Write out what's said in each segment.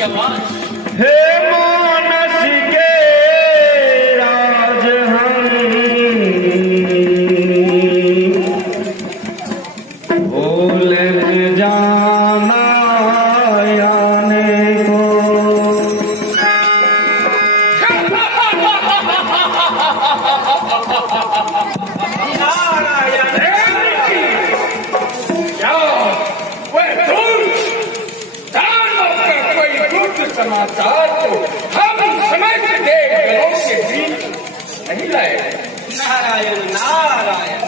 हे मानस के राज हम भूल जाना याने को। समाचार तो हम समझ देख लोग के बीच नहीं लाए। नारायण नारायण।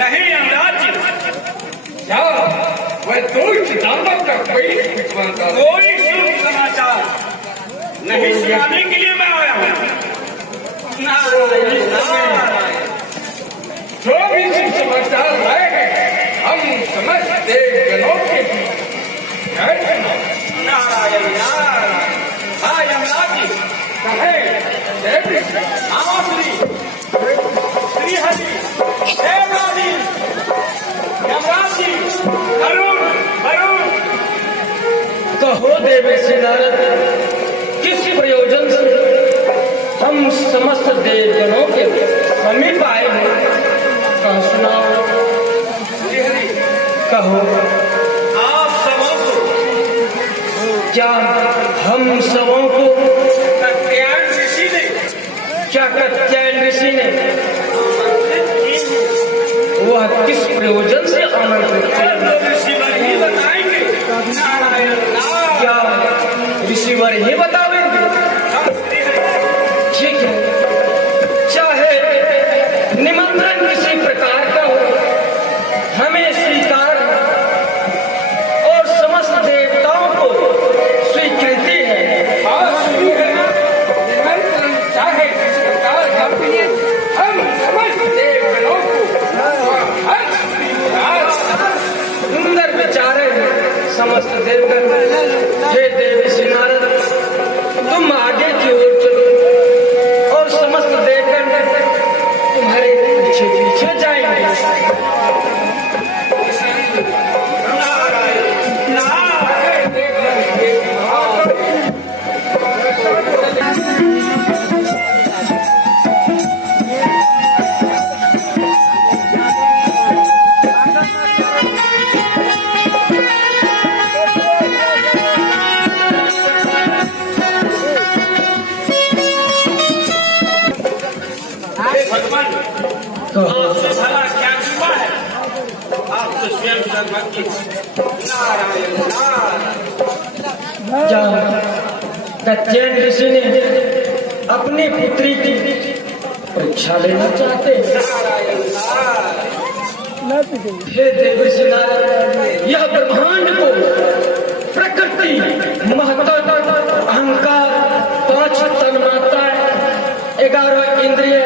नहीं यमराज जी, क्या वह दूर दामक का कोई शुभ समाचार नहीं सुनाने के लिए मैं आया हूँ। नारायण नारायण। जो भी शुभ समाचार लाए हैं हम समझ देख लोग के बीच नारायण नारायण। हाँ यमराज जी, कहे देवी हाँ श्री हरि देवराजी यमराज जी, वरुण वरुण। कहो देवेश नारद, किस प्रयोजन से हम समस्त देवगणों के समीप आए हैं? कहो सुनाओ। कहो। आप सबों को क्या हम सबों को कत्यायन ऋषि ने क्या कत्यायन ऋषि ने वह किस प्रयोजन से आमंत्रित किया? ऋषिवर ही बताएंगे। नारायण नारायण। क्या ऋषिवर ही बतावेंगे? ठीक है, चाहे निमंत्रण किसी प्रकार का हो हमें स्वीकार है और समस्त देवताओं को स्वीकृति है। चाहे किस प्रकार का भी हम समझ देख लोग सुंदर विचार है समस्त देवगण। हे देवेश नारद, तुम आगे की ओर चलो और समस्त देवगण तुम्हारे पीछे पीछे जाएंगे। भगवान, आपसे भला क्या हुआ है? आप तो स्वयं सर्वज्ञ। नारायण नारायण। क्या कत्यायन ऋषि ने अपनी पुत्री की परीक्षा लेना चाहते हैं? नारायण नारायण। हे देवेश नारद, यह ब्रह्मांड को प्रकृति, महत्व, अहंकार, 5 तन्मात्राएं, 11 इंद्रिय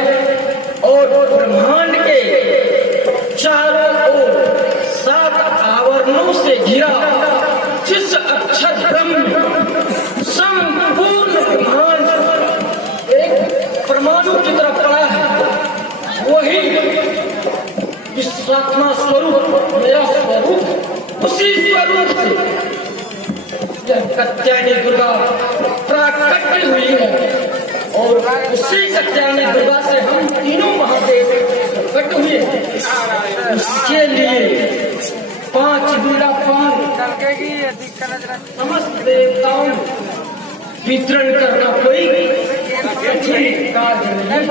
और ब्रह्मांड के चारों ओर 7 आवरणों से घिरा जिस अक्षर ब्रह्म संपूर्ण ब्रह्मांड एक परमाणु की तरह पड़ा है, वही विश्वात्मा स्वरूप मेरा स्वरूप, उसी स्वरूप से यह कत्यायनी दुर्गा प्राकट हुई है और उसी कत्यायनी दुर्गा से हम तीनों महादेव प्रकट हुए। इसके लिए 5 बीड़ा पान समस्त देवताओं वितरण करना कोई कठिन कार्य नहीं,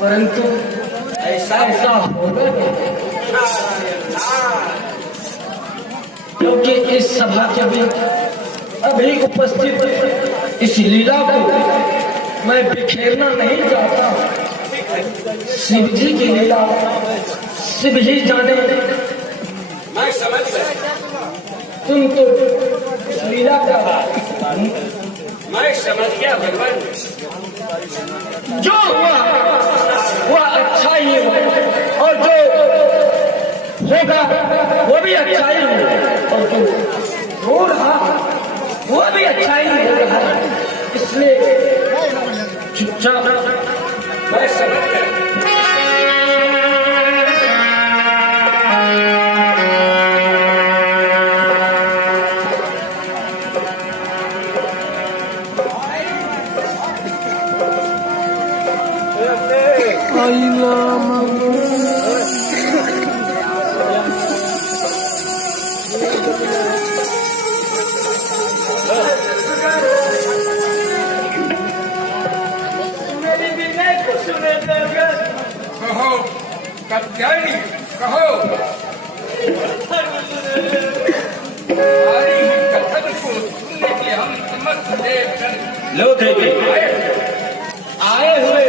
परंतु ऐसा होगा क्योंकि इस सभा के भी अभी उपस्थित इस लीला को मैं बिखेरना नहीं चाहता। शिव जी की लीला शिव ही जाने। मैं समझ गया। तुम तो इस लीला का मैं समझ गया भगवान। जो हुआ वह अच्छा ही हो और जो होगा वो भी अच्छा ही हो और जो हो रहा वो भी अच्छा ही हो रहा है। इसलिए चुपचाप मैं समझ गया। तुम्हारी ही कथन को सुनने के हम समस्त देवगण लो देवी, आए हुए आए हुए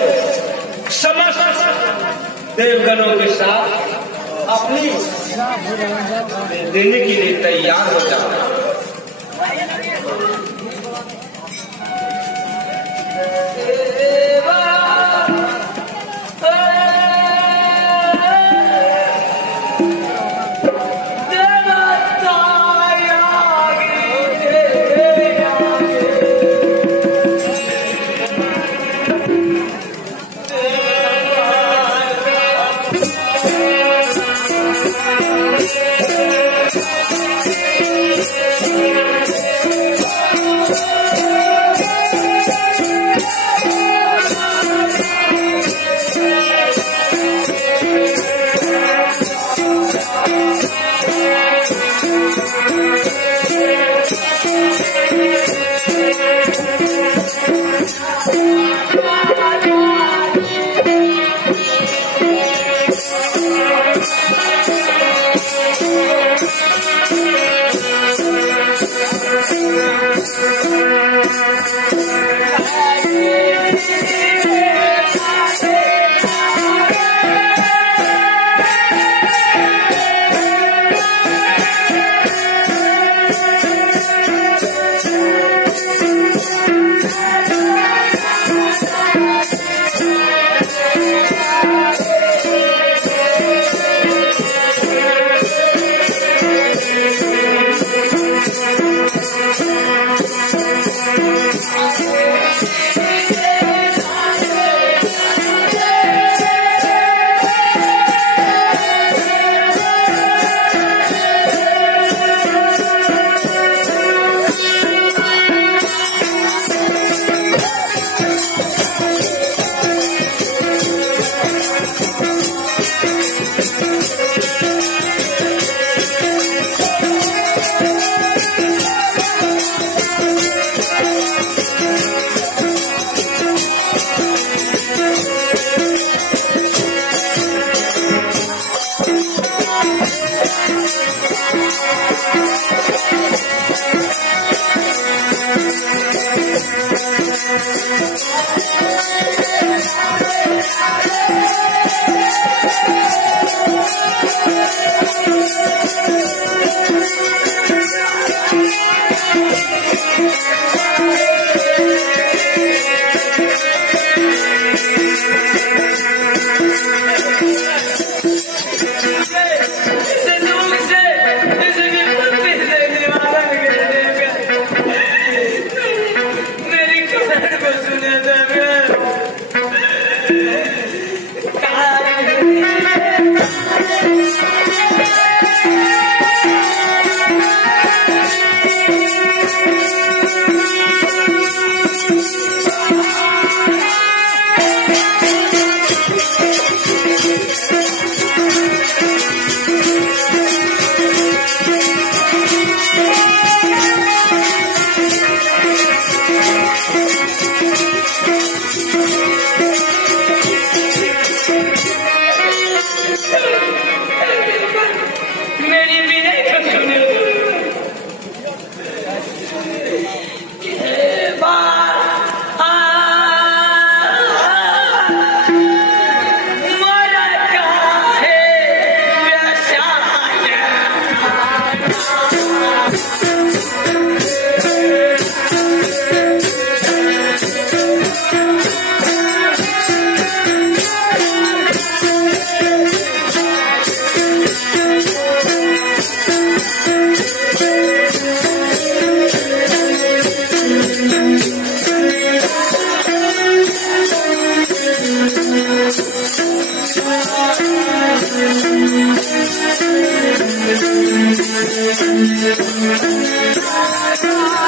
समस्त देवगणों के साथ अपनी देने के लिए तैयार हो जाओ।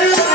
La